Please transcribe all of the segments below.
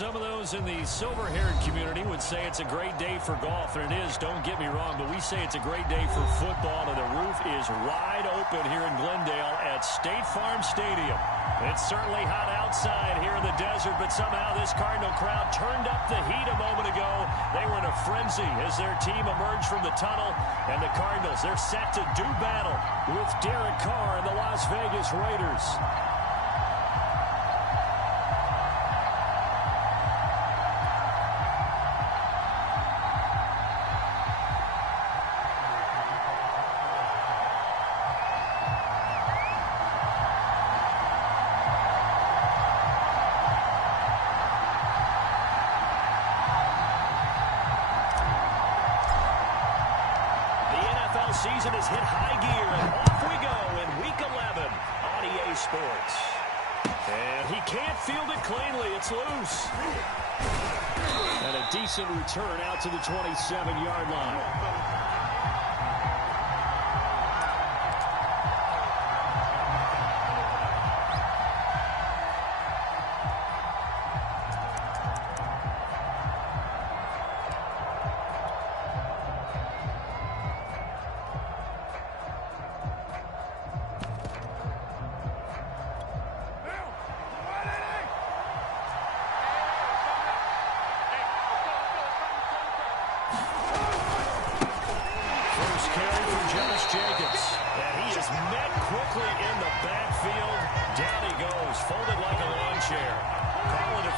Some of those in the silver-haired community would say it's a great day for golf, and it is, don't get me wrong, but we say it's a great day for football, and the roof is wide open here in Glendale at State Farm Stadium. It's certainly hot outside here in the desert, but somehow this Cardinal crowd turned up the heat a moment ago. They were in a frenzy as their team emerged from the tunnel, and the Cardinals, they're set to do battle with Derek Carr and the Las Vegas Raiders. Season has hit high gear, and off we go in Week 11 on EA Sports. And he can't field it cleanly. It's loose. And a decent return out to the 27-yard line.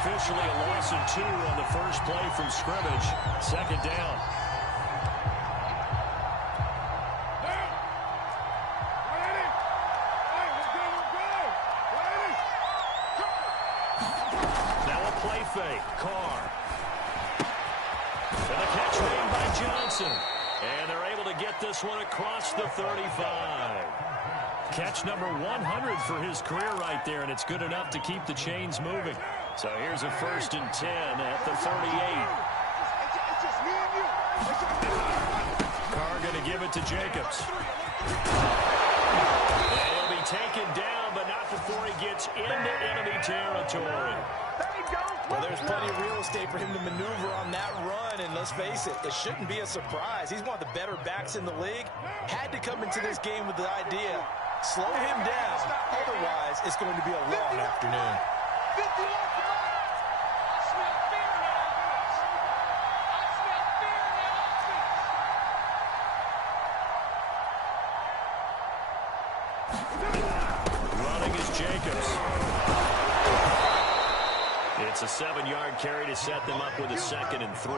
Officially a loss of 2 on the first play from scrimmage. Second down. Now a play fake. Carr. And the catch made by Johnson. And they're able to get this one across the 35. Catch number 100 for his career right there, and it's good enough to keep the chains moving. So here's a 1st and 10 at the 38. Carr going to give it to Jacobs. He'll be taken down, but not before he gets into enemy territory. Well, there's plenty of real estate for him to maneuver on that run, and let's face it, it shouldn't be a surprise. He's one of the better backs in the league. Had to come into this game with the idea, slow him down, otherwise it's going to be a long afternoon. Running is Jacobs. It's a 7-yard carry to set them up with a 2nd and 3.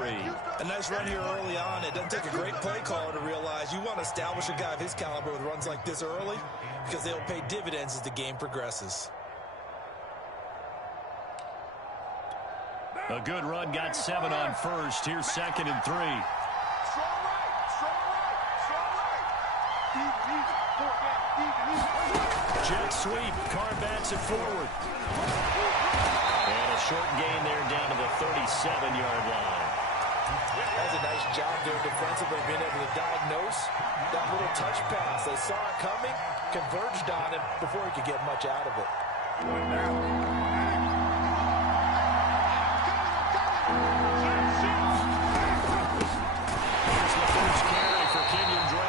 A nice run here early on. It doesn't take a great play caller to realize you want to establish a guy of his caliber with runs like this early because they'll pay dividends as the game progresses. A good run, got 7 on first. Here's 2nd and 3. Jet sweep. Carr bats it forward. And a short gain there down to the 37-yard line. That's a nice job there defensively, being able to diagnose that little touch pass. They saw it coming, converged on him before he could get much out of it. Here's the first carry for Kenyon Drake.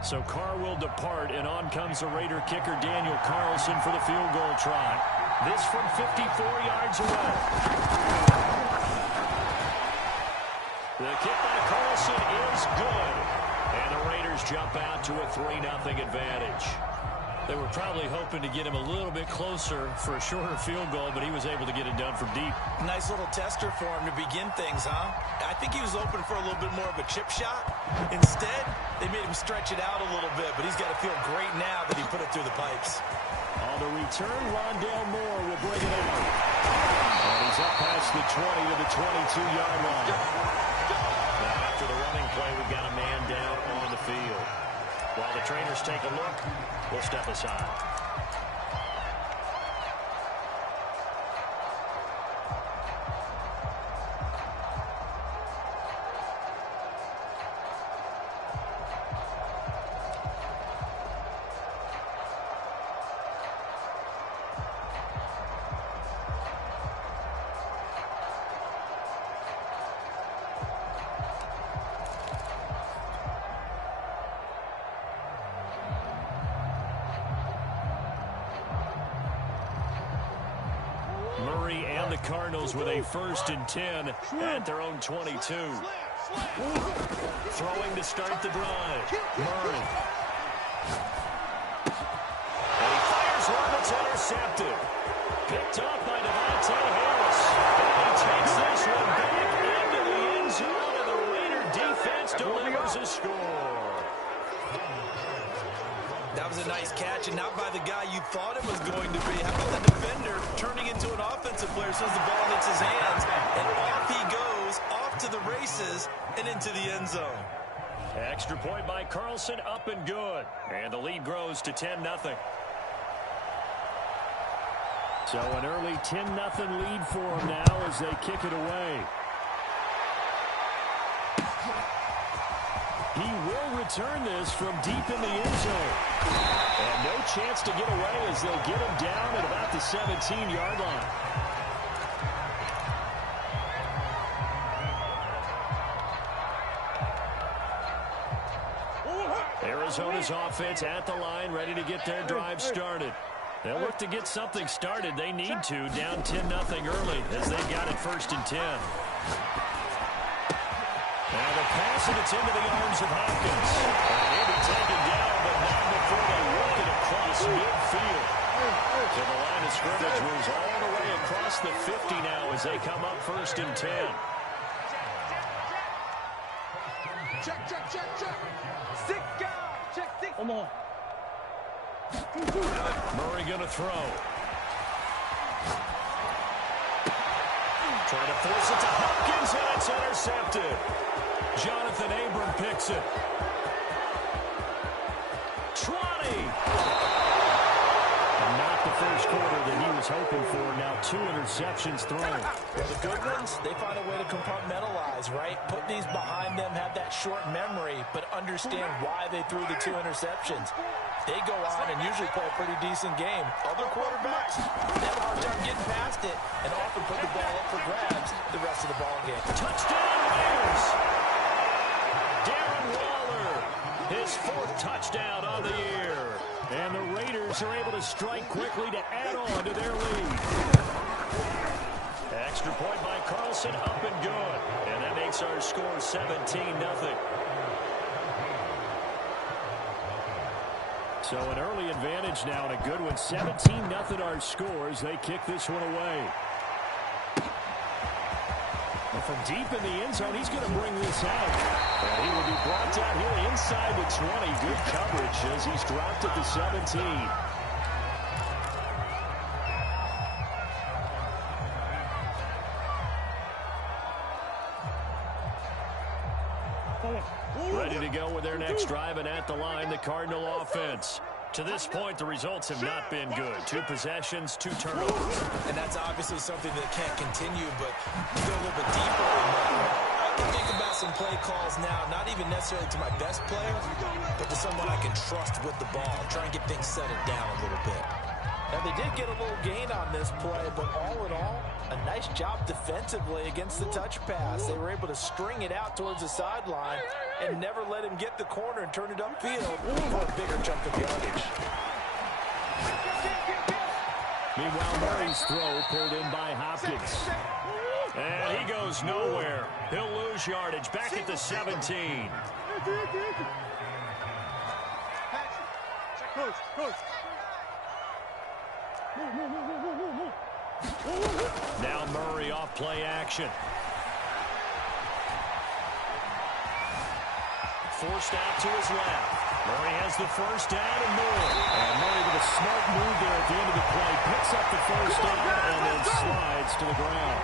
So Carr will depart, and on comes the Raider kicker Daniel Carlson for the field goal try. This from 54 yards away. The kick by Carlson is good. And the Raiders jump out to a 3-0 advantage. They were probably hoping to get him a little bit closer for a shorter field goal, but he was able to get it done from deep. Nice little tester for him to begin things, huh? I think he was open for a little bit more of a chip shot. Instead, they made him stretch it out a little bit, but he's got to feel great now that he put it through the pipes. On the return, Rondale Moore will bring it over. And he's up past the 20 to the 22-yard line. Now, after the running play, we've got a man down on the field. While the trainers take a look. We'll step aside. Murray and the Cardinals with a 1st and 10 at their own 22. Throwing to start the drive. Murray. And he fires one that's intercepted. Picked up by Devontae Harris. And he takes this one back into the end zone, and the Raider defense delivers a score. That was a nice catch, and not by the guy you thought it was going to be. How about the defender turning into an offensive player as soon as the ball hits his hands, and off he goes, off to the races, and into the end zone. Extra point by Carlson, up and good. And the lead grows to 10-0. So an early 10-0 lead for them now as they kick it away. He will return this from deep in the end zone. And no chance to get away as they'll get him down at about the 17-yard line. Arizona's offense at the line, ready to get their drive started. They'll look to get something started. They need to, down 10-0 early as they've got it 1st and 10. Now the pass, and it's into the arms of Hopkins. And he'll be taken down, but not before they work it across midfield. So the line of scrimmage moves all the way across the 50 now as they come up 1st and 10. Check. Murray going to throw. Trying to force it to Hopkins, and it's intercepted. Jonathan Abram picks it. 20. And not the first quarter that he was hoping for. Now 2 interceptions thrown. Well, the good ones, they find a way to compartmentalize, right? Put these behind them, have that short memory, but understand why they threw the 2 interceptions. They go on and usually play a pretty decent game. Other quarterbacks, they have a hard time getting past it and often put the ball up for grabs the rest of the ball game. Touchdown Raiders! Darren Waller, his 4th touchdown on the year. And the Raiders are able to strike quickly to add on to their lead. Extra point by Carlson, up and good. And that makes our score 17-0. So an early advantage now and a good one. 17-0 our scores. They kick this one away. And from deep in the end zone, he's going to bring this out. And he will be brought down here inside the 20. Good coverage as he's dropped at the 17. Ready to go with their next drive, and at the line, the Cardinal offense. To this point, the results have not been good. 2 possessions, 2 turnovers. And that's obviously something that can't continue, but to go a little bit deeper in that, I can think about some play calls now, not even necessarily to my best player, but to someone I can trust with the ball. Try and get things settled down a little bit. Now, they did get a little gain on this play, but all in all, a nice job defensively against the touch pass. They were able to string it out towards the sideline and never let him get the corner and turn it upfield for a bigger chunk of yardage. Meanwhile, Murray's throw pulled in by Hopkins. And he goes nowhere. He'll lose yardage back at the 17. Now Murray off play action. Forced out to his left. Murray has the first down and more. And Murray with a smart move there at the end of the play. Picks up the first down and then slides to the ground.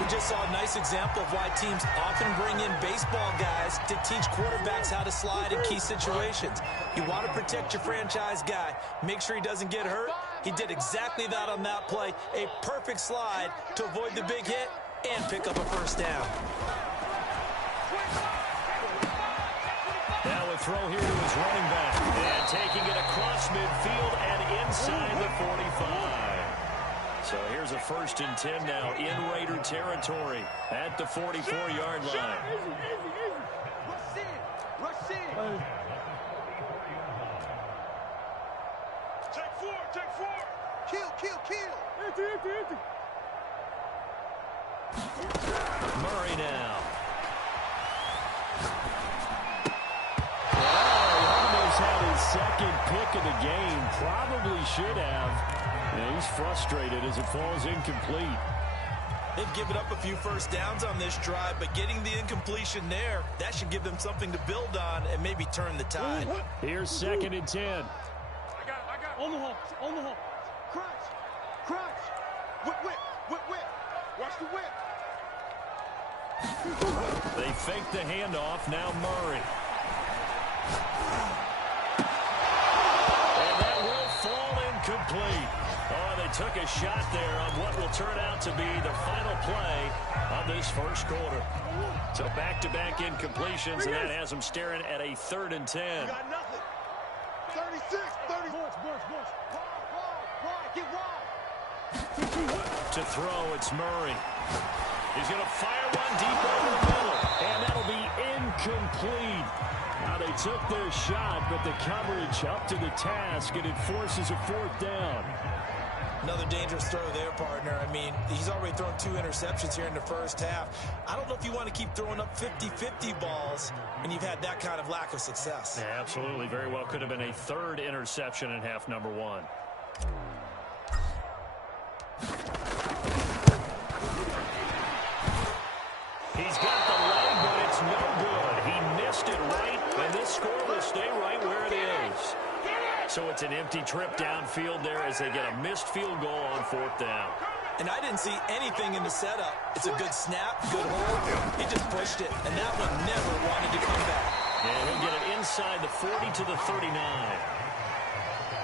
We just saw a nice example of why teams often bring in baseball guys to teach quarterbacks how to slide in key situations. You want to protect your franchise guy. Make sure he doesn't get hurt. He did exactly that on that play. A perfect slide to avoid the big hit and pick up a first down. Now a throw here to his running back. And taking it across midfield and inside the 45. So here's a 1st and 10 now in Raider territory at the 44-yard line. Rush in. Take four. Kill. Murray now. Almost had his second pick of the game. Probably should have. And he's frustrated as it falls incomplete. They've given up a few first downs on this drive, but getting the incompletion there, that should give them something to build on and maybe turn the tide. Here's 2nd and 10. I got. On the hole. Crunch. Whip. Watch the whip. They fake the handoff. Now Murray. And that will fall incomplete. Oh, they took a shot there on what will turn out to be the final play of this first quarter. So back-to-back incompletions, and that has them staring at a 3rd and 10. You got nothing. 36, 30. Boys. Get wide. To throw, it's Murray. He's going to fire one deep over the middle, and that'll be incomplete. Now they took their shot, but the coverage up to the task, and it forces a 4th down. Another dangerous throw there, partner. I mean, he's already thrown 2 interceptions here in the first half. I don't know if you want to keep throwing up 50-50 balls when you've had that kind of lack of success. Yeah, absolutely. Very well could have been a 3rd interception in half number 1. He's got the leg, but it's no good. He missed it right, and this score will stay right where it is. So it's an empty trip downfield there as they get a missed field goal on 4th down. And I didn't see anything in the setup. It's a good snap, good hold. He just pushed it, and that one never wanted to come back. And he'll get it inside the 40 to the 39.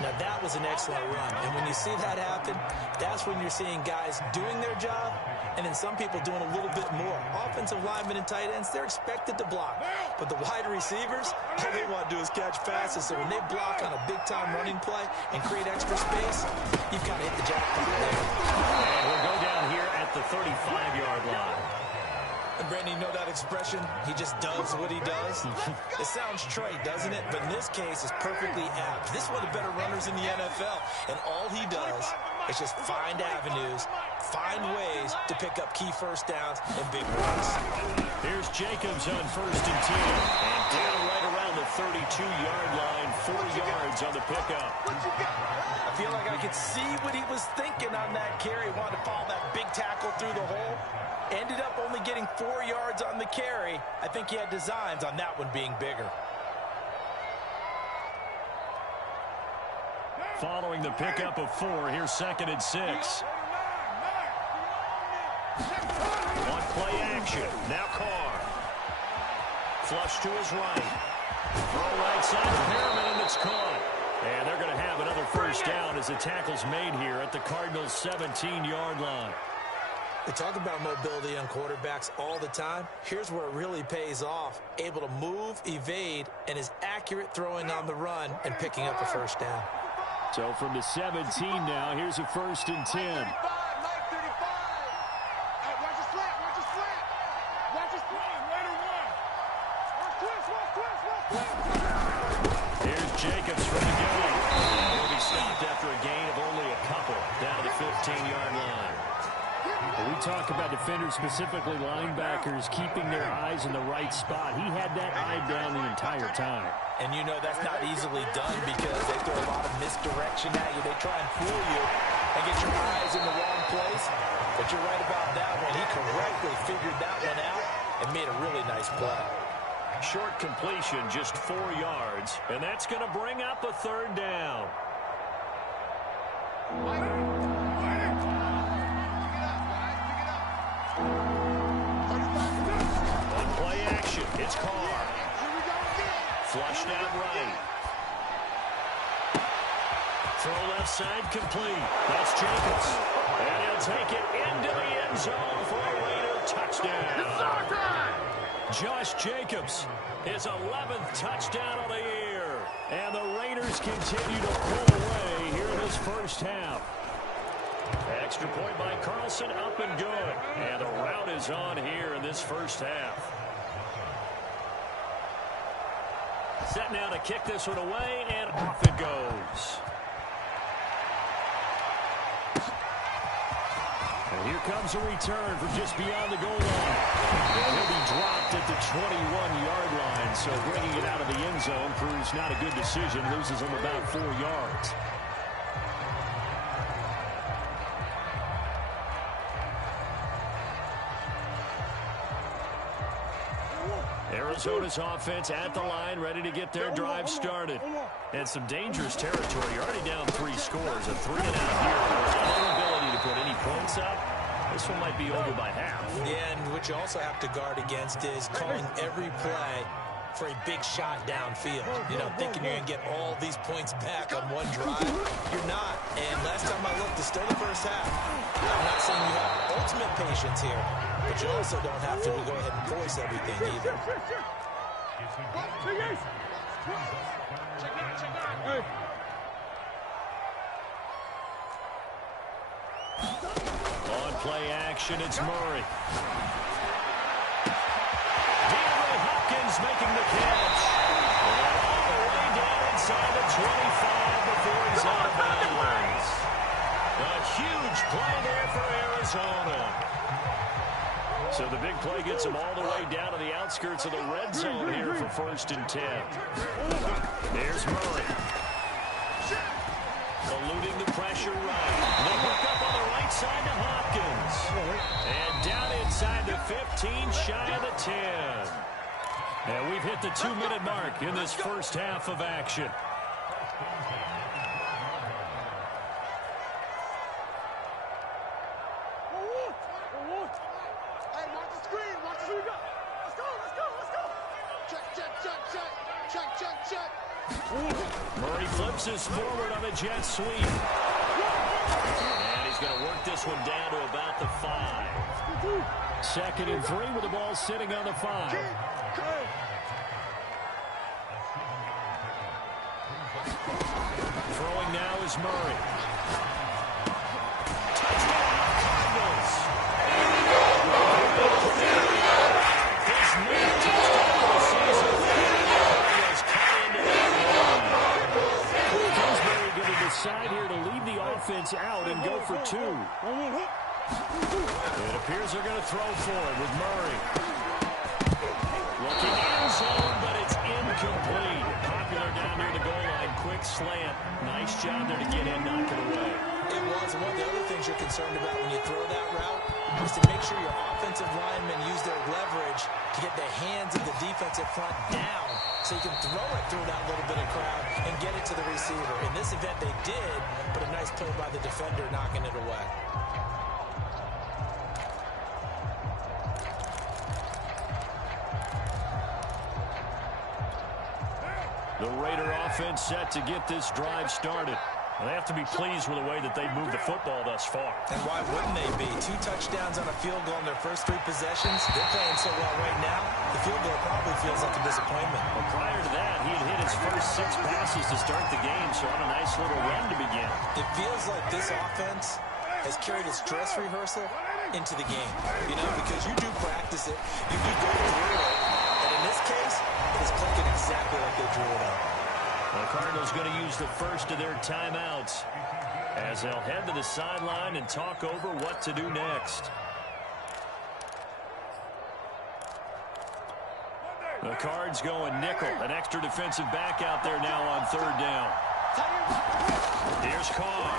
Now, that was an excellent run. And when you see that happen, that's when you're seeing guys doing their job and then some people doing a little bit more. Offensive linemen and tight ends, they're expected to block. But the wide receivers, all they want to do is catch passes. So when they block on a big-time running play and create extra space, you've got to hit the jackpot there. And we'll go down here at the 35-yard line. And Brandon, you know that expression? He just does what he does. It sounds trite, doesn't it? But in this case, it's perfectly apt. This is one of the better runners in the NFL. And all he does is just find avenues, find ways to pick up key first downs and big runs. Here's Jacobs on 1st and 10. And down right around the 32-yard line, 4 yards on the pickup. I feel like I could see what he was thinking on that carry. Wanted to follow that big tackle through the hole. Ended up only getting 4 yards on the carry. I think he had designs on that one being bigger. Following the pickup of 4, here's 2nd and 6. On play action. Now Carr. Flush to his right. Throw right side to Perriman, and it's caught. And they're going to have another first down as the tackle's made here at the Cardinals' 17-yard line. We talk about mobility on quarterbacks all the time. Here's where it really pays off. Able to move, evade, and is accurate throwing on the run and picking up a first down. So from the 17 now, here's a 1st and 10. Mike 35. Hey, watch his slant. Watch his slant. Raider 1. Here's Jacobs from the gun. He'll be stopped after a gain of only a couple down to the 15-yard line. We talk about defenders, specifically linebackers, keeping their eyes in the right spot. He had that eye down the entire time. And you know that's not easily done because they throw a lot of misdirection at you. They try and fool you and get your eyes in the wrong place. But you're right about that one. He correctly figured that one out and made a really nice play. Short completion, just 4 yards. And that's going to bring up a 3rd down. Pick it up, guys. Pick it up. motion. It's Carr. Flushed out right. Throw left side complete. That's Jacobs. And he'll take it into the end zone for a Raider touchdown. Josh Jacobs, his 11th touchdown of the year. And the Raiders continue to pull away here in this first half. Extra point by Carlson, up and good. And the route is on here in this first half. Set now to kick this one away, and off it goes. And here comes a return from just beyond the goal line. And he'll be dropped at the 21-yard line, so bringing it out of the end zone proves not a good decision. Loses him about 4 yards. Arizona's offense at the line, ready to get their drive started. And some dangerous territory. You're already down 3 scores, a 3-and-out here. No ability to put any points up. This one might be over by half. Yeah, and what you also have to guard against is calling every play for a big shot downfield. You know, thinking you're going to get all these points back on one drive. You're not. And last time I looked, it's still the first half. I'm not saying you have ultimate patience here, but you also don't have to go ahead and force everything either. On play action, it's Murray. Making the catch. And all the way down inside the 25 before he's out of bounds. A huge play there for Arizona. So the big play gets him all the way down to the outskirts of the red zone here for 1st and 10. There's Murray. Eluding the pressure right. The hook up on the right side to Hopkins. And down inside the 15, shy of the 10. And we've hit the 2-minute mark in this first half of action. Hey, watch the screen. Watch the screen. Let's go. Check. Murray flips his forward on a jet sweep. And he's going to work this one down to about the 5. 2nd and 3 with the ball sitting on the 5. Throwing now is Murray. Touchdown, Cardinals. His 9th touchdown of the season. Cardinals cut into that run. Kingsbury going to decide here to leave the offense out and go for 2. It appears they're going to throw for it with Murray. Looking end zone, but it's incomplete. Popular down near the goal line. Quick slant. Nice job there to get in, knock it away. It was. One of the other things you're concerned about when you throw that route is to make sure your offensive linemen use their leverage to get the hands of the defensive front down so you can throw it through that little bit of crowd and get it to the receiver. In this event, they did, but a nice play by the defender knocking it away. The Raider offense set to get this drive started. Well, they have to be pleased with the way that they've moved the football thus far. And why wouldn't they be? 2 touchdowns on a field goal in their first 3 possessions. They're playing so well right now, the field goal probably feels like a disappointment. Well, prior to that, he had hit his first 6 passes to start the game, so on a nice little run to begin. It feels like this offense has carried its dress rehearsal into the game. You know, because you do practice it, you do go through it, and in this case, it's clicking exactly like they drew it up. The Cardinals going to use the first of their timeouts as they'll head to the sideline and talk over what to do next. The Cards going nickel, an extra defensive back out there now on 3rd down. Here's Carr.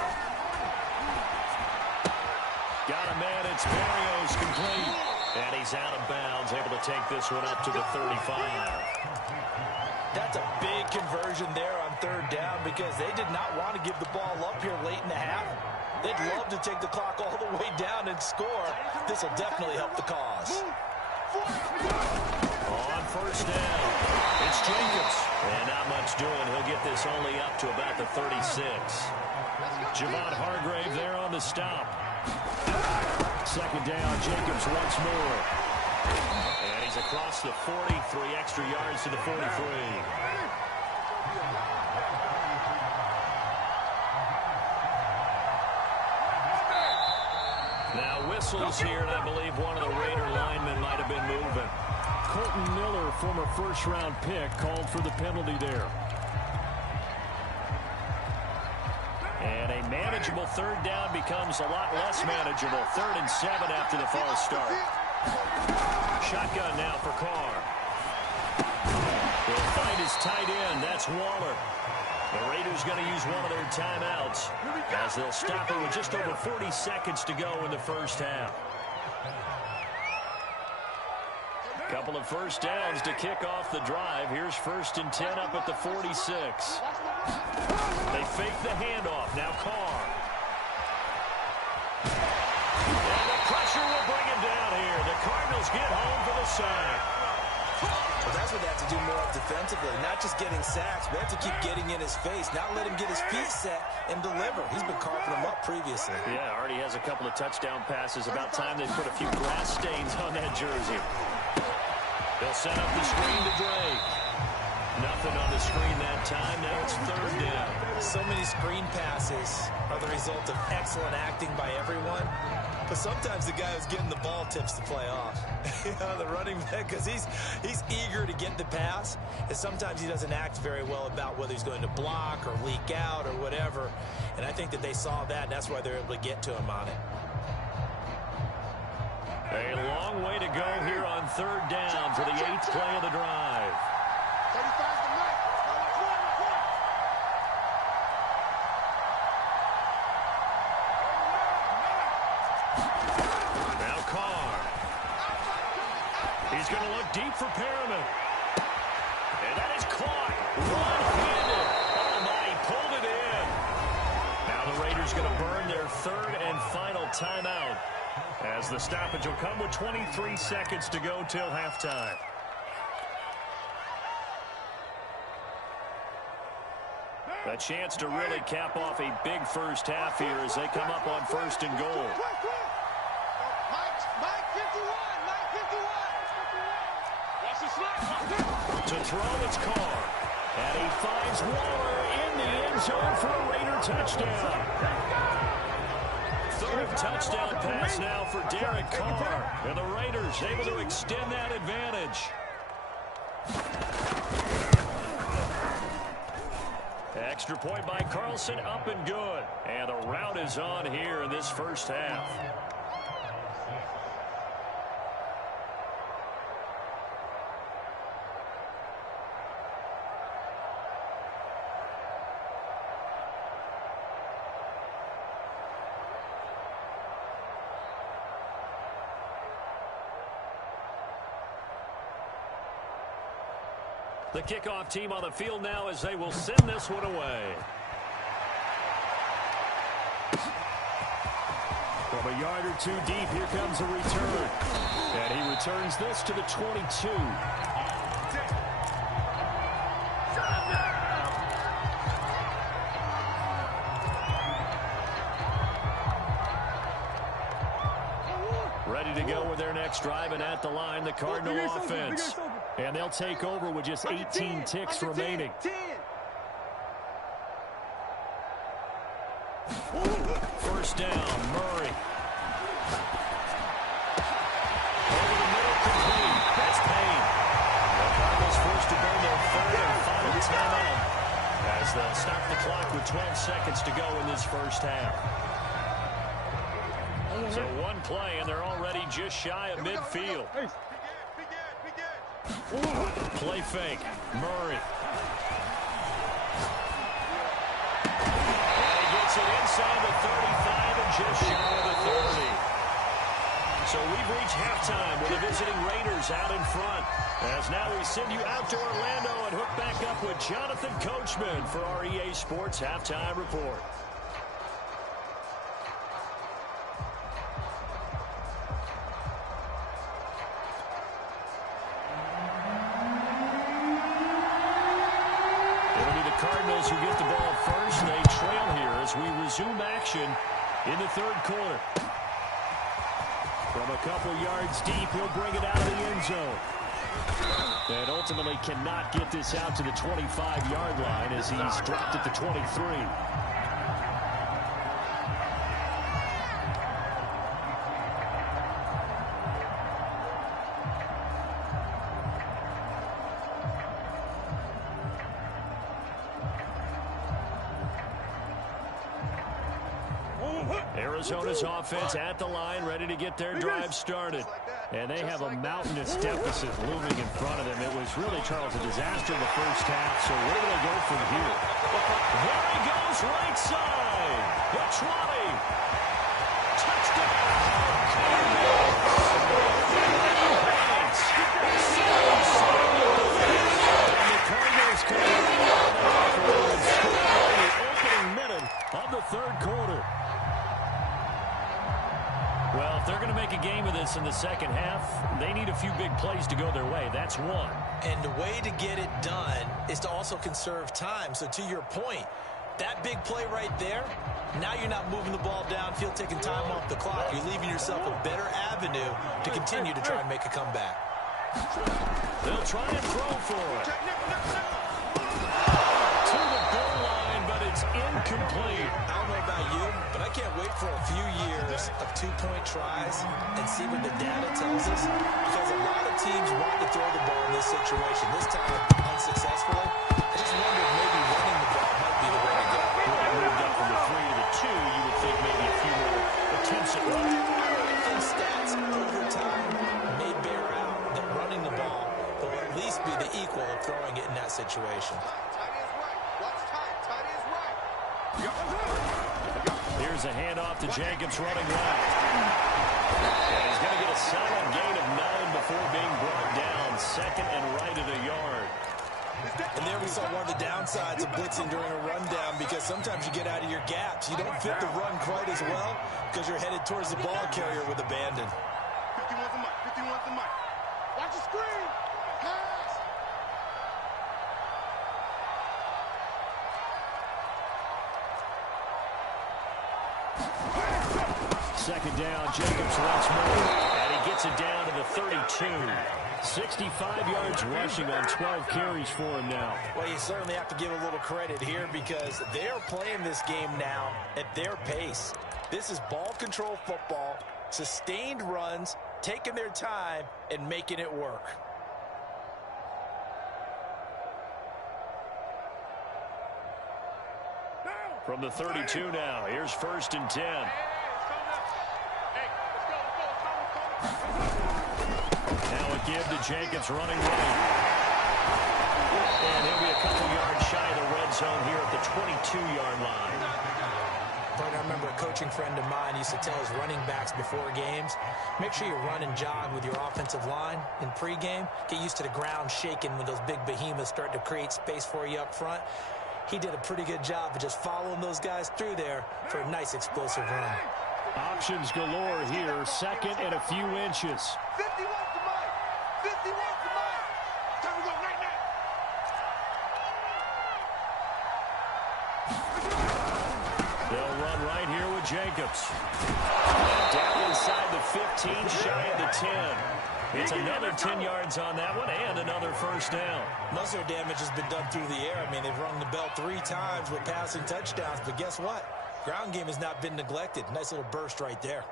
Got a man, it's Berrios complete. And he's out of bounds, able to take this one up to the 35. That's a big conversion there on 3rd down because they did not want to give the ball up here late in the half. They'd love to take the clock all the way down and score. This will definitely help the cause. On first down, it's Jacobs. And not much doing. He'll get this only up to about the 36. Javon Hargrave there on the stop. Second down, Jacobs once more. And he's across the 40, 3 extra yards to the 43. Now whistles here, and I believe one of the Raider linemen might have been moving. Colton Miller, former first-round pick, called for the penalty there. And a manageable third down becomes a lot less manageable. 3rd and 7 after the false start. Shotgun now for Carr. He'll find his tight end. That's Waller. The Raiders going to use one of their timeouts as they'll stop it with just over 40 seconds to go in the first half. Couple of first downs to kick off the drive. Here's 1st and 10 up at the 46. They fake the handoff. Now Carr. And the pressure will bring him down here. The Cardinals get home for the sack. Well, that's what they have to do more of defensively, not just getting sacks, but have to keep getting in his face, not let him get his feet set and deliver. He's been carving them up previously. Yeah, already has a couple of touchdown passes. About time they put a few grass stains on that jersey. They'll set up the screen to Drake. Nothing on the screen that time. Now it's 3rd down. So many screen passes are the result of excellent acting by everyone. But sometimes the guy who's getting the ball tips the play off. The running back, because he's eager to get the pass. And sometimes he doesn't act very well about whether he's going to block or leak out or whatever. And I think that they saw that, and that's why they're able to get to him on it. A long way to go here on 3rd down for the 8th play of the drive. Now Carr. He's going to look deep for Perriman. And that is caught. One-handed. Oh, my, he pulled it in. Now the Raiders going to burn their 3rd and final timeout, as the stoppage will come with 23 seconds to go till halftime. A chance to really cap off a big first half here as they come up on 1st and goal. To throw, it's Carr. And he finds Waller in the end zone for a Raider touchdown. 3rd touchdown pass now for Derek Carr. And the Raiders able to extend that advantage. Extra point by Carlson, up and good. And the rout is on here in this first half. The kickoff team on the field now as they will send this one away. From a yard or two deep, here comes a return. And he returns this to the 22. Ready to go with their next drive, and at the line, the Cardinal offense. And they'll take over with just 18 ticks remaining. First down, Murray. Over the middle, complete. That's Payne. The Cardinals forced to burn their 3rd and final timeout as they'll stop the clock with 12 seconds to go in this first half. So one play, and they're already just shy of midfield. Play fake. Murray. And he gets it inside the 35 and just shy of the 30. So we've reached halftime with the visiting Raiders out in front. As now we send you out to Orlando and hook back up with Jonathan Coachman for our EA Sports Halftime Report. Cardinals who get the ball first. They trail here as we resume action in the third quarter. From a couple yards deep, he'll bring it out of the end zone. And ultimately cannot get this out to the 25-yard line as he's dropped at the 23. Arizona's offense at the line, ready to get their drive started. And they have a mountainous deficit looming in front of them. It was really, Charles, a disaster in the first half. So where do they go from here? There he goes, right side. The 20. Touchdown. And the Cardinals come and score in the opening minute of the third quarter. Well, if they're going to make a game of this in the second half, they need a few big plays to go their way. That's one. And the way to get it done is to also conserve time. So to your point, that big play right there, now you're not moving the ball downfield, taking time off the clock. You're leaving yourself a better avenue to continue to try and make a comeback. They'll try and throw for it. To the goal line, but it's incomplete. I don't know about you, but I can't wait for a few years of two-point tries and see what the data tells us, because a lot of teams want to throw the ball in this situation. This time, unsuccessfully. I just wonder if maybe running the ball might be the way to go. When they moved up from the 3 to the 2, you would think maybe a few more attempts at running. And stats over time may bear out that running the ball will at least be the equal of throwing it in that situation. Here's a handoff to Jacobs running left. And he's going to get a solid gain of 9 before being brought down. Second and right at a yard. And there we saw one of the downsides of blitzing during a rundown, because sometimes you get out of your gaps. You don't fit the run quite as well because you're headed towards the ball carrier with abandon. 51's the mic. 51's the mic. Watch the screen. Pass. Second down, Jacobs once more, and he gets it down to the 32. 65 yards rushing on 12 carries for him now. Well, you certainly have to give a little credit here, because they're playing this game now at their pace. This is ball control football, sustained runs, taking their time, and making it work. From the 32 now, here's 1st and 10. Now a give to Jacobs running right. And he'll be a couple yards shy of the red zone here at the 22-yard line. I remember a coaching friend of mine used to tell his running backs before games, make sure you run and jog with your offensive line in pregame. Get used to the ground shaking when those big behemoths start to create space for you up front. He did a pretty good job of just following those guys through there for a nice explosive run. Options galore here, second and a few inches. 51's the mic. 51's the mic. Time to go right now. They'll run right here with Jacobs. Down inside the 15, shy of the 10. It's another 10 yards on that one and another first down. Most of their damage has been done through the air. I mean, they've rung the bell 3 times with passing touchdowns, but guess what? Ground game has not been neglected. Nice little burst right there.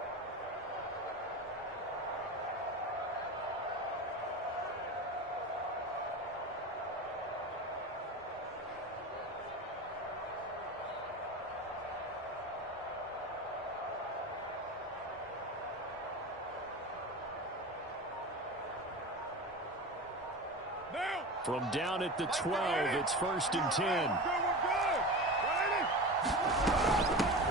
From down at the 12, it's 1st and 10.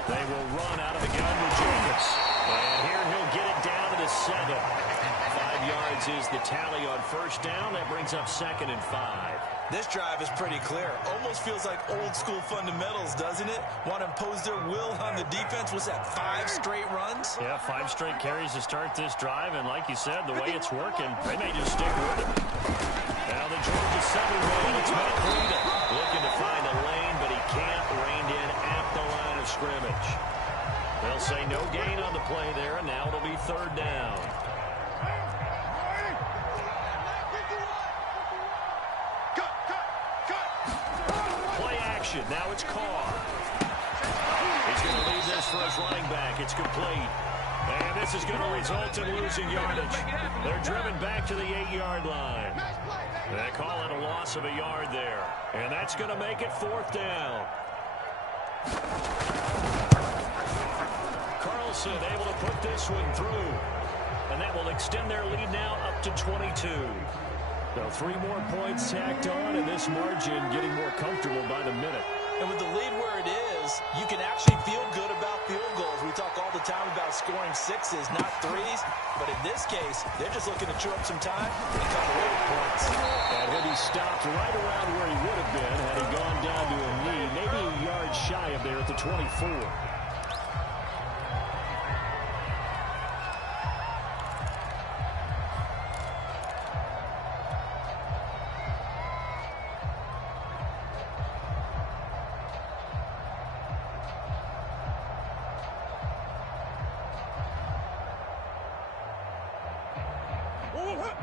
They will run out of the gun with Jacobs. And here he'll get it down to the 7. 5 yards is the tally on first down. That brings up 2nd and 5. This drive is pretty clear. Almost feels like old school fundamentals, doesn't it? Want to impose their will on the defense. Was that 5 straight runs? Yeah, 5 straight carries to start this drive. And like you said, the way it's working, they may just stick with it. Now the Georgia Southern man, it's Matt Breida looking to find a lane, but he scrimmage. They'll say no gain on the play there, and now it'll be 3rd down. Play action. Now it's Carr. He's going to leave this for his running back. It's complete. And this is going to result in losing yardage. They're driven back to the 8-yard line. They call it a loss of a yard there. And that's going to make it 4th down. Carlson able to put this one through. And that will extend their lead now up to 22. So 3 more points tacked on, and this margin getting more comfortable by the minute. And with the lead where it is, you can actually feel good about field goals. We talk all the time about scoring 6s, not 3s. But in this case, they're just looking to chew up some time and come away with points. And he'll be stopped right around where he would have been had he gone down to a knee, maybe a yard shy of there at the 24.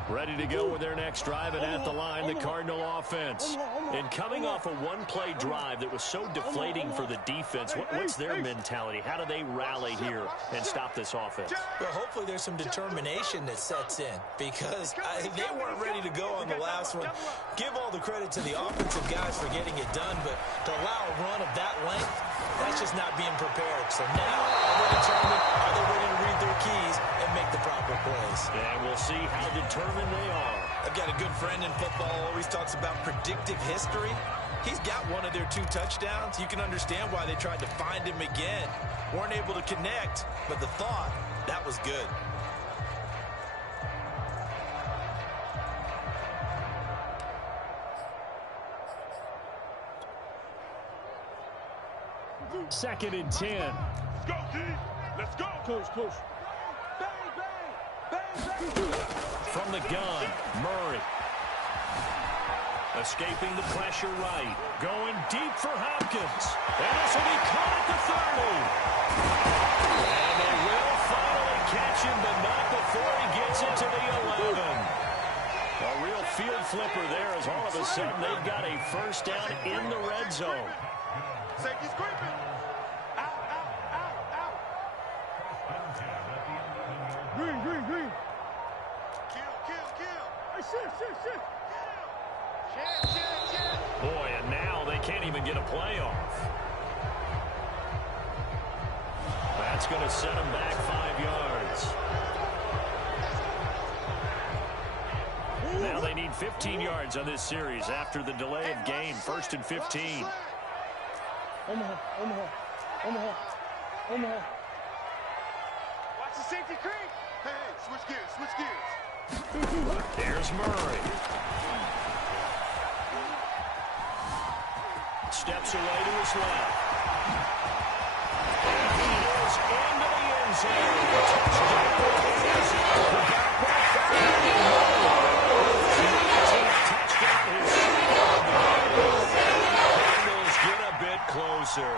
Ready to go with their next drive, and at the line, the Cardinal offense. And coming off a one-play drive that was so deflating for the defense, what's their mentality? How do they rally here and stop this offense? Well, hopefully there's some determination that sets in, because they weren't ready to go on the last one. Give all the credit to the offensive guys for getting it done, but to allow a run of that length, that's just not being prepared. So now, are they determined? Are they ready to read their keys and make the proper plays? And we'll see how determined they are. I've got a good friend in football who always talks about predictive history. He's got one of their 2 touchdowns. You can understand why they tried to find him again. Weren't able to connect, but the thought, that was good. Second and 10. Let's go, D. Let's go. Coach. Bang, bang. Bang, bang. From the gun, Murray. Escaping the pressure right. Going deep for Hopkins. And this will be caught at the 30. And they will finally catch him, but not before he gets into the 11. A real field flipper there, as all of a sudden they've got a first down in the red zone. Safety's creeping. Out. Green. Kill. Hey, shit. Shit. Boy, and now they can't even get a play off. That's going to set them back 5 yards. Now they need 15 yards on this series after the delay of game. 1st and 15. Omaha. Watch the safety creep. Hey, switch gears. There's Murray. Steps away to his left. And he is into the end zone. Touchdown. Cardinals get a bit closer.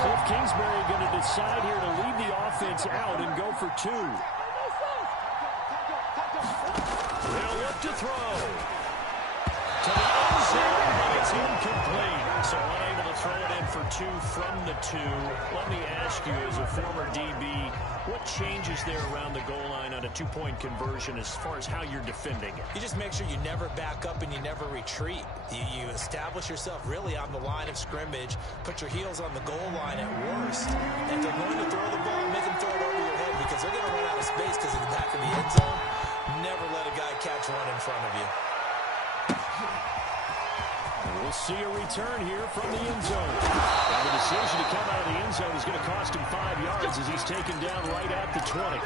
Cliff Kingsbury going to decide here to leave the offense out and go for 2. They'll look to throw. To the end zone, but it's incomplete. So unable to throw it in for 2 from the 2. Let me ask you, as a former DB, what changes there around the goal line on a 2-point conversion as far as how you're defending it? You just make sure you never back up and you never retreat. You establish yourself really on the line of scrimmage, put your heels on the goal line at worst. And if they're going to throw the ball, make them throw it over your head, because they're going to run out of space because of the back of the end zone. Never let a guy catch one in front of you. We'll see a return here from the end zone. And the decision to come out of the end zone is going to cost him 5 yards as he's taken down right at the 20.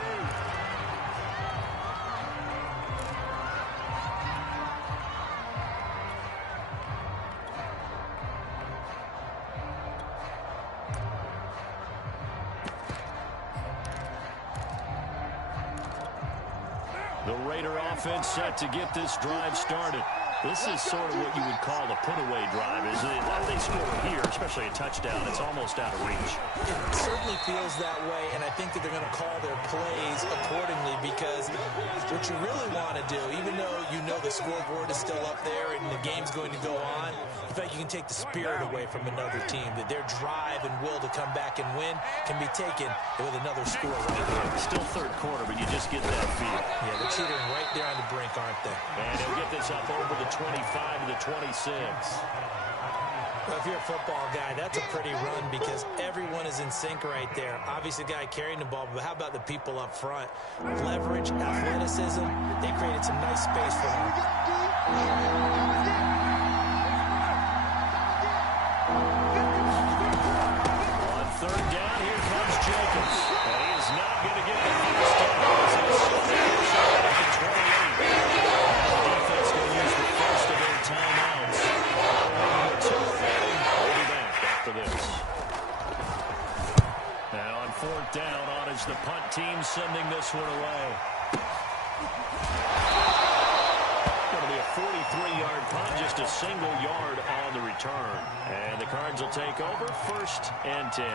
The Raider offense set to get this drive started. This is sort of what you would call a put-away drive, isn't it? If they score here, especially a touchdown, it's almost out of reach. It certainly feels that way, and I think that they're going to call their plays accordingly, because what you really want to do, even though you know the scoreboard is still up there and the game's going to go on, in fact, you can take the spirit away from another team, that their drive and will to come back and win can be taken with another score right there. Still third quarter, but you just get that feel. Yeah, they're teetering right there on the brink, aren't they? And they'll get this up over the 25 to the 26. Well, if you're a football guy, that's a pretty run because everyone is in sync right there. Obviously, the guy carrying the ball, but how about the people up front? Leverage, athleticism, they created some nice space for him. On third down, here comes Jacobs. And he is not going to get the first down. As it's shot at the 28. The defense going to use the first of their timeouts. We'll be back after this. Now on fourth down, on is the punt team sending this one away. Going to be a 43-yard punt, just a single yard on the return. And the Cards will take over, 1st and 10.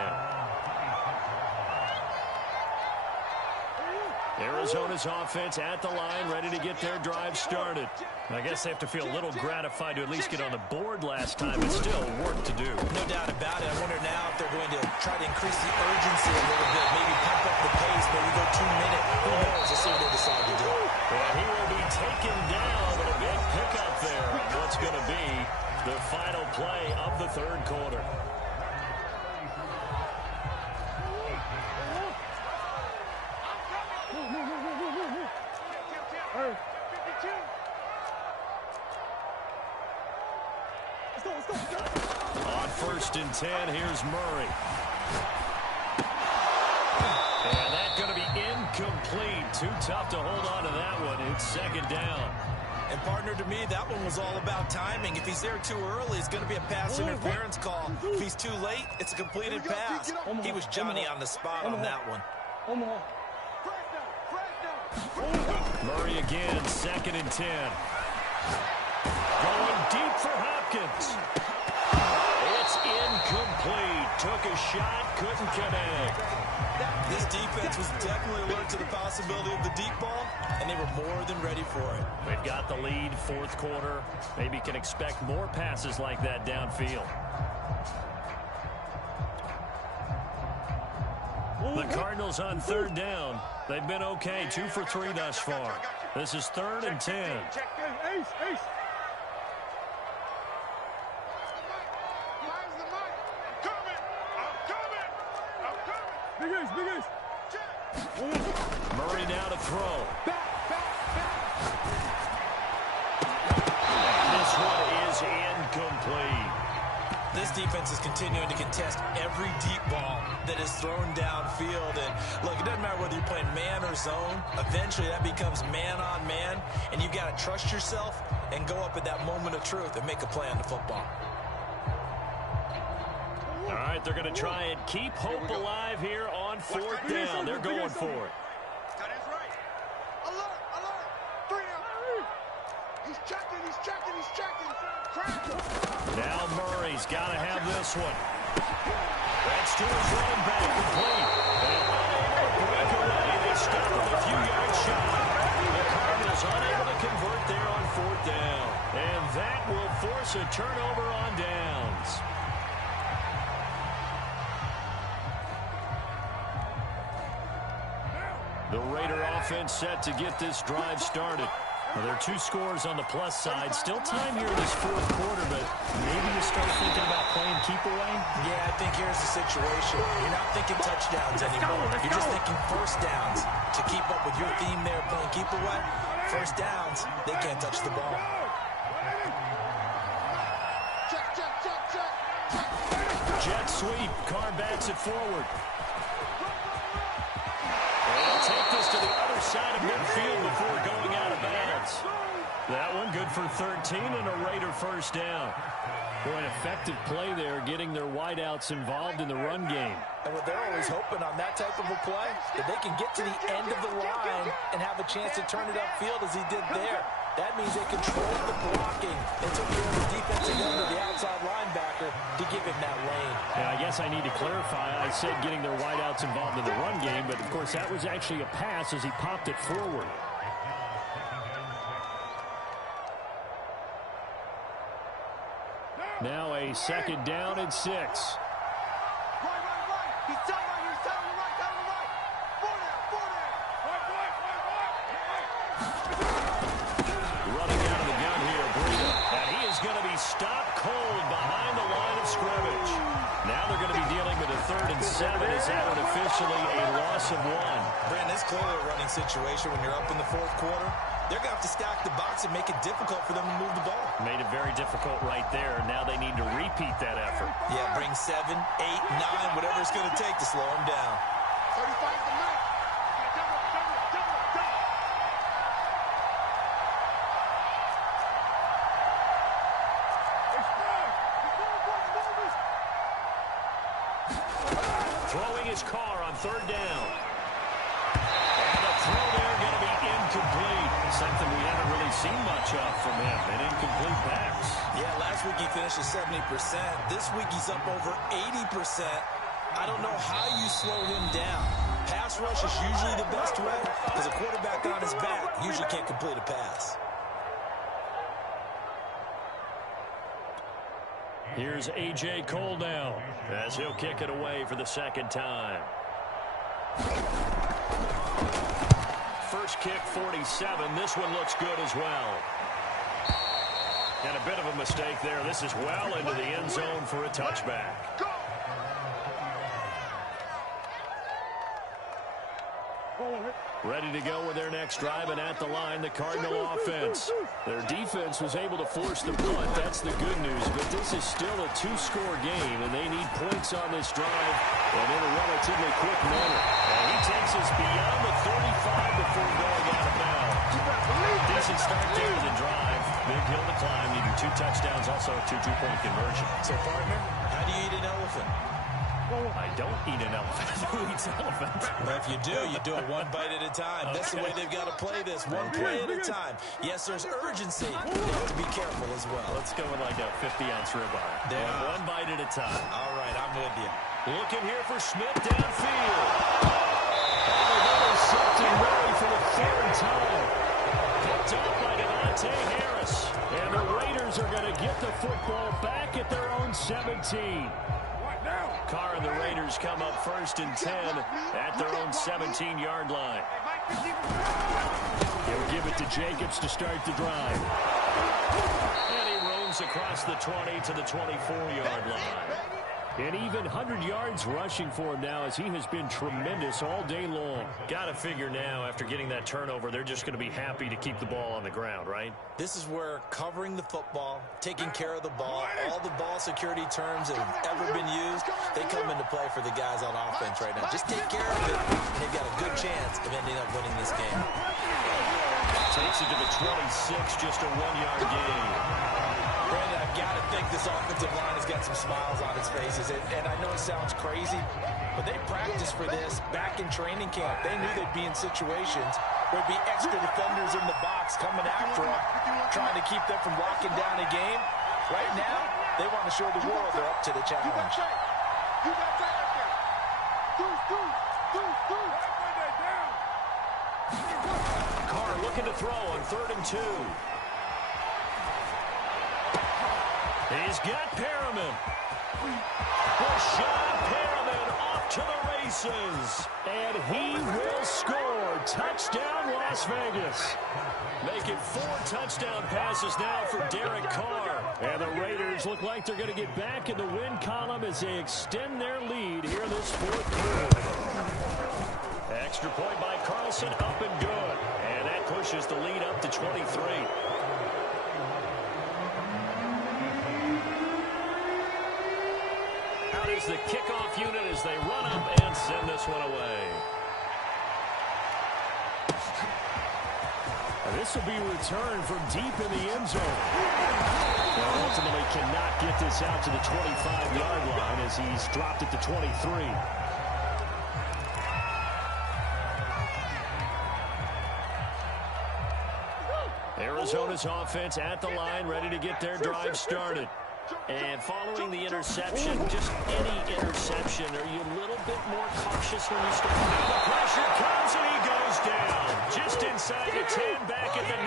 Arizona's offense at the line, ready to get their drive started. I guess they have to feel a little gratified to at least get on the board last time, but still work to do. No doubt about it. I wonder now if they're going to try to increase the urgency a little bit, maybe pump up the pace, maybe go 2 minutes. Who knows? Let's see what they decide to do. And he will be taken down, but a big pickup there. What's going to be the final play of the third quarter. On 1st and 10, here's Murray. And that's going to be incomplete. Too tough to hold on to that one. It's 2nd down. And partner, to me, that one was all about timing. If he's there too early, it's going to be a pass interference call. If he's too late, it's a completed pass. He was Johnny on the spot on that one. Murray again, 2nd and 10. Going deep for Hopkins. It's incomplete. Took a shot, couldn't connect. This defense was definitely alert to the possibility of the deep ball, and they were more than ready for it. They've got the lead, 4th quarter. Maybe can expect more passes like that downfield. The Cardinals on 3rd down. They've been okay, 2 for 3 thus far. This is 3rd and 10. Ace. Big Ace. Murray now to throw. This one is incomplete. This defense is continuing to contest every deep ball that is thrown downfield. And look, it doesn't matter whether you're playing man or zone. Eventually, that becomes man on man. And you've got to trust yourself and go up at that moment of truth and make a play on the football. All right, they're going to try and keep hope alive here on 4th down. They're going for it. He's checking. Now Murray's got to have this one. That's to his running back, complete. And unable to break away. They stop with a few-yard shot. The Cardinals unable to convert there on 4th down. And that will force a turnover on downs. The Raider offense set to get this drive started. Well, there are 2 scores on the plus side. Still time here in this 4th quarter, but maybe you start thinking about playing keep away? Yeah, I think here's the situation. You're not thinking touchdowns anymore. You're just thinking first downs. To keep up with your theme there, playing keep away, first downs, they can't touch the ball. Jet sweep. Carr backs it forward. They'll take this to the other side of midfield before going out of bounds. That one good for 13 and a Raider first down. Boy, an effective play there, getting their wideouts involved in the run game. And what they're always hoping on that type of a play, that they can get to the end of the line and have a chance to turn it upfield as he did there. That means they controlled the blocking and took care of the defensive end of the outside linebacker to give him that lane. Yeah, I guess I need to clarify. I said getting their wideouts involved in the run game, but, of course, that was actually a pass as he popped it forward. Now a 2nd down and 6. Right. He's down right here. He's down on the right. Down on the right. Four down. Running out of the gun here, Breida. And he is going to be stopped cold behind the line of scrimmage. Now they're going to be dealing with a 3rd and 7 as that one officially a loss of 1. Brandon, it's clearly a running situation when you're up in the 4th quarter. They're going to have to stack the box and make it difficult for them to move the ball. Made it very difficult right there. Now they need to repeat that effort. Yeah, bring 7, 8, 9, whatever it's going to take to slow them down. 35 the minute. Throwing his car on 3rd down. And the throw there going to be incomplete. Something we haven't really seen much of from him. An incomplete pass. Yeah, last week he finished at 70%. This week he's up over 80%. I don't know how you slow him down. Pass rush is usually the best way because a quarterback on his back usually can't complete a pass. Here's A.J. Cole now as he'll kick it away for the 2nd time. First kick, 47. This one looks good as well. And a bit of a mistake there. This is well into the end zone for a touchback. Ready to go with their next drive, and at the line, the Cardinal offense. Their defense was able to force the punt. That's the good news, but this is still a 2-score game, and they need points on this drive and in a relatively quick manner. And he takes us beyond the 35 before going out of bounds. Decent start there to the drive. Big hill to climb. Needing 2 touchdowns, also a 2-2-point conversion. So, partner, how do you eat an elephant? I don't eat an elephant. Who eats elephant? But if you do it 1 bite at a time. That's the way they've got to play this, 1 play at a time. Yes, there's urgency. They have to be careful as well. Let's go with like a 50-ounce ribeye. Yeah. 1 bite at a time. All right, I'm with you. Looking here for Smith downfield. And they're intercepting Murray for the 3rd time. Picked up by Devontae Harris. And the Raiders are going to get the football back at their own 17. Carr and the Raiders come up 1st and 10 at their own 17-yard line. He'll give it to Jacobs to start the drive. And he roams across the 20 to the 24-yard line. And even 100 yards rushing for him now as he has been tremendous all day long. Got to figure now after getting that turnover, they're just going to be happy to keep the ball on the ground, right? This is where covering the football, taking care of the ball, all the ball security terms that have ever been used, they come into play for the guys on offense right now. Just take care of it, and they've got a good chance of ending up winning this game. Takes it to the 26, just a 1-yard gain. Brandon, I've got to think this offensive line has got some smiles on its faces. And I know it sounds crazy, but they practiced for this back in training camp. They knew they'd be in situations where there'd be extra defenders in the box coming after them, trying to keep them from locking down a game. Right now, they want to show the world they're up to the challenge. You got that right there. Deuce. Carr looking to throw on 3rd and 2. He's got Perriman. Rashad Perriman off to the races. And he will score. Touchdown, Las Vegas. Make it 4 touchdown passes now for Derek Carr. And the Raiders look like they're going to get back in the win column as they extend their lead here in this 4th quarter. Extra point by Carlson, up and good. And that pushes the lead up to 23. Out is the kickoff unit as they run up and send this one away. And this will be returned from deep in the end zone. And ultimately cannot get this out to the 25-yard line as he's dropped it to 23. Arizona's offense at the line, ready to get their drive started. And following the interception, just any interception, are you a little bit more cautious when you start? Now the pressure comes and he goes down. Just inside the 10, back at the 9.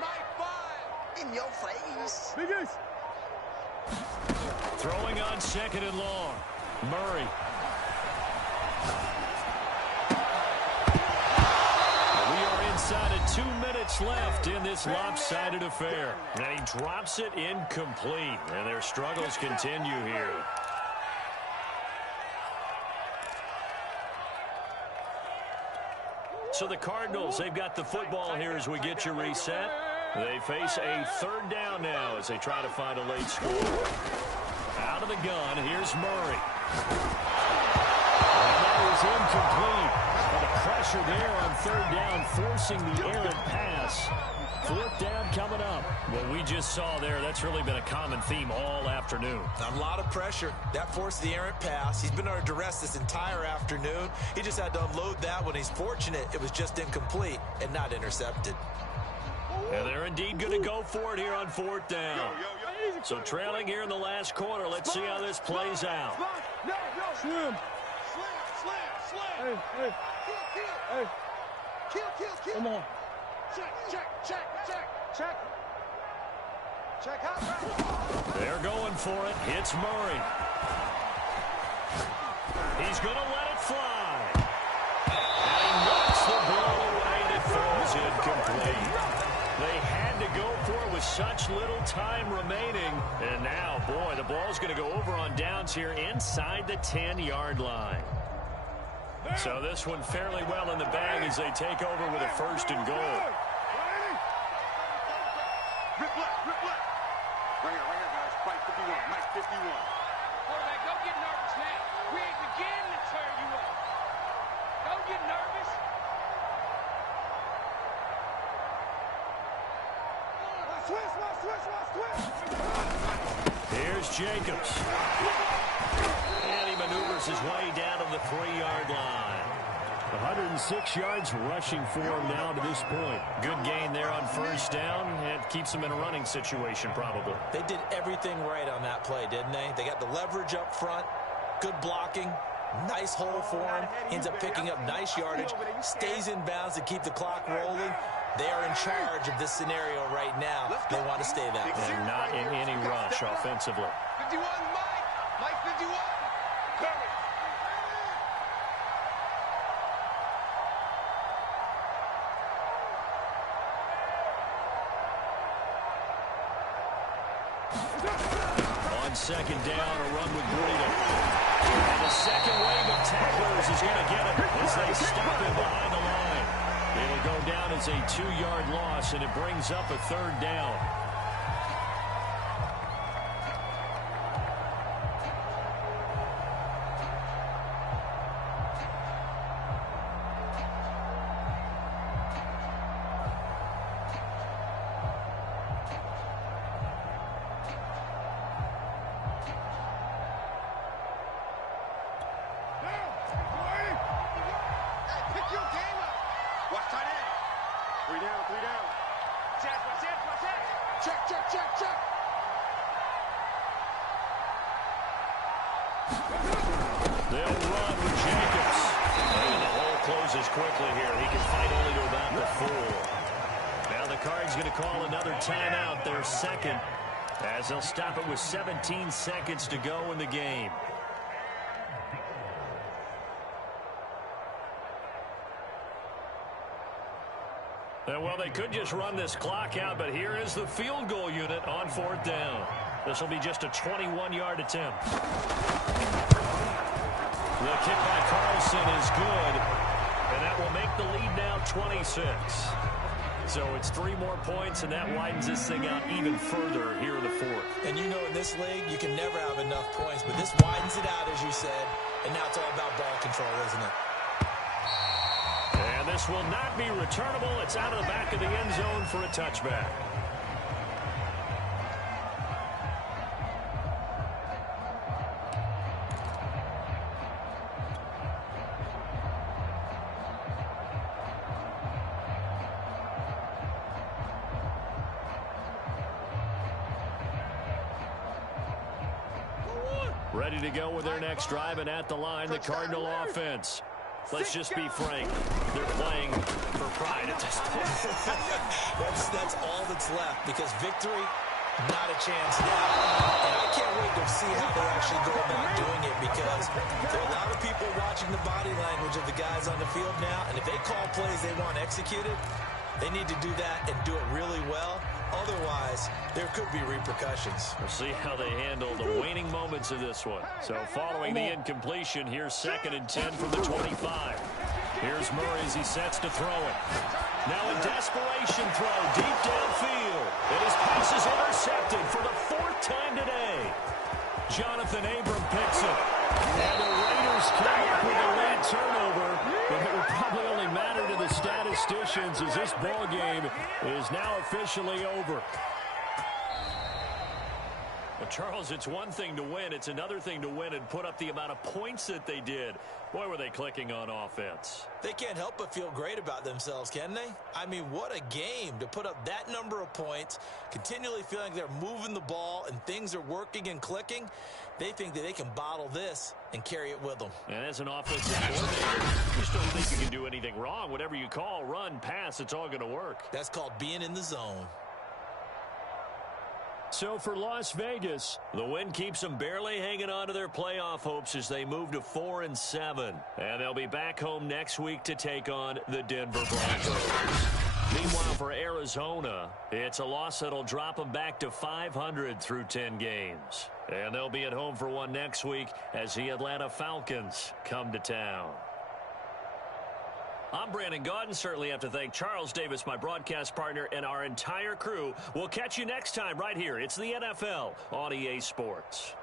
Mike 5. In your face. Throwing on 2nd and long. Murray. We are inside of 2 minutes left in this lopsided affair. And he drops it incomplete. And their struggles continue here. So the Cardinals, they've got the football here as we get you reset. They face a 3rd down now as they try to find a late score. Out of the gun, here's Murray. And that is incomplete. But the pressure there on 3rd down, forcing the errant pass. 4th down coming up. What we just saw there, that's really been a common theme all afternoon. A lot of pressure. That forced the errant pass. He's been under duress this entire afternoon. He just had to unload that when he's fortunate. It was just incomplete and not intercepted. And they're indeed going to go for it here on 4th down. So trailing here in the last quarter. Let's see how this plays out. Slam. Kill. Come on. Check out. They're going for it. Hits Murray. He's going to let it fly. And he knocks the ball away, and it falls incomplete. They had to go for it with such little time remaining. And now, boy, the ball's going to go over on downs here inside the 10-yard line. So this one fairly well in the bag as they take over with a 1st and goal. Rip left. Right here, guys. Mike 51. Quarterback, don't get nervous now. We ain't beginning to tear you up. Don't get nervous. Switch. Here's Jacobs. And he maneuvers his way down to the 3-yard line. 106 yards rushing for him now to this point. Good gain there on 1st down. It keeps him in a running situation probably. They did everything right on that play, didn't they? They got the leverage up front, good blocking, nice hole for him. He ends up picking up nice yardage, stays in bounds to keep the clock rolling. They are in charge of this scenario right now. They want to stay that way. And not in any rush offensively. 51, Mike 51. Cover. On 2nd down, a run with Breida. And the second wave of tacklers is going to get him as they stop him behind the line. It'll go down as a 2-yard loss, and it brings up a 3rd down. Check. They'll run with Jacobs. And the hole closes quickly here. He can fight only to about the 4. Now the Cards going to call another timeout, their 2nd, as they'll stop it with 17 seconds to go in the game. Well, they could just run this clock out, but here is the field goal unit on 4th down. This will be just a 21-yard attempt. The kick by Carlson is good, and that will make the lead now 26. So it's 3 more points, and that widens this thing out even further here in the 4th. And you know in this league, you can never have enough points, but this widens it out, as you said, and now it's all about ball control, isn't it? And this will not be returnable. It's out of the back of the end zone for a touchback. Ready to go with their next drive, and at the line, the Cardinal offense. Let's just be frank. They're playing for pride at this point. That's all that's left, because victory, not a chance now. And I can't wait to see how they actually go about doing it, because there are a lot of people watching the body language of the guys on the field now, and if they call plays they want executed, they need to do that and do it really well. Otherwise, there could be repercussions. We'll see how they handle the waning moments of this one. So following the incompletion, here's 2nd and 10 from the 25. Here's Murray as he sets to throw it. Now a desperation throw deep downfield. And his pass is intercepted for the 4th time today. Jonathan Abram picks it. And the Raiders come up with a late turnover. But it will probably only matter to the statisticians as this ball game is now officially over. Well, Charles, it's one thing to win. It's another thing to win and put up the amount of points that they did. Boy, were they clicking on offense. They can't help but feel great about themselves, can they? I mean, what a game to put up that number of points, continually feeling they're moving the ball and things are working and clicking. They think that they can bottle this and carry it with them. And as an offensive coordinator, you just don't think you can do anything wrong. Whatever you call, run, pass, it's all going to work. That's called being in the zone. So for Las Vegas, the win keeps them barely hanging on to their playoff hopes as they move to 4-7. And they'll be back home next week to take on the Denver Broncos. Meanwhile, for Arizona, it's a loss that'll drop them back to 500 through 10 games. And they'll be at home for one next week as the Atlanta Falcons come to town. I'm Brandon Gaudin. Certainly have to thank Charles Davis, my broadcast partner, and our entire crew. We'll catch you next time right here. It's the NFL on EA Sports.